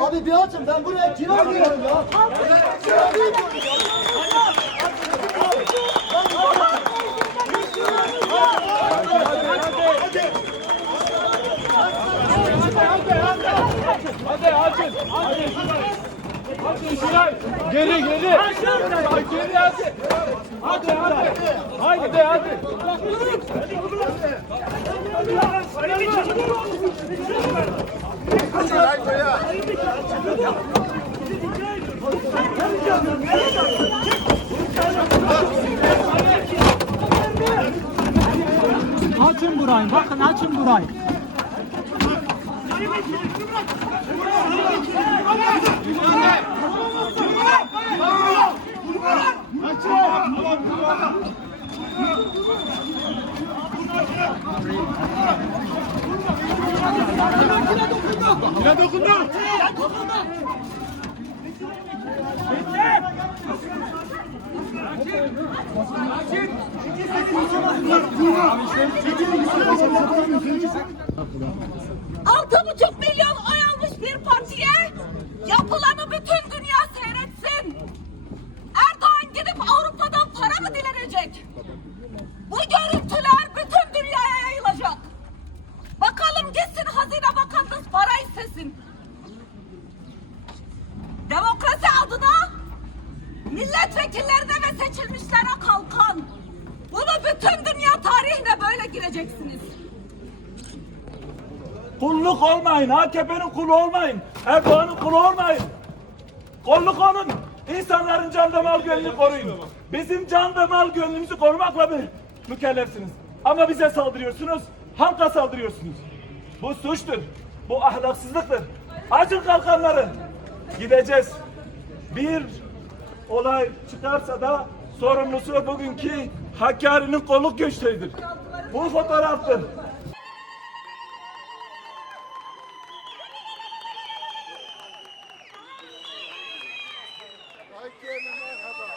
Abi bir açın, ben buraya kira veriyorum ya. Hadi açın. Hadi Şiray. Geri. Geri hadi. Hadi. Hadi. Açın burayı, bakın açın burayı. Yine dokundu. Altı buçuk milyon oy almış bir partiye yapılanı bütün dünya seyretsin. Erdoğan gidip Avrupa'dan para mı dilenecek? Bu görüntüler bütün dünyaya yayılacak. Bakalım gitsin Hazine Bakanımız para istesin. Demokrasi adına milletvekillerine ve seçilmişlere kalkan. Bunu bütün dünya tarihine böyle gireceksiniz. Kulluk olmayın. AKP'nin kulu olmayın. Erdoğan'ın kulu olmayın. Kolluk olun. İnsanların can ve mal gönlünü koruyun. Bizim can ve mal gönlümüzü korumakla mükellefsiniz. Ama bize saldırıyorsunuz. Halka saldırıyorsunuz. Bu suçtur. Bu ahlaksızlıktır. Açın kalkanları. Gideceğiz. Bir olay çıkarsa da sorumlusu bugünkü Hakkari'nin kolluk güçleridir. Bu fotoğraftır. Merhaba.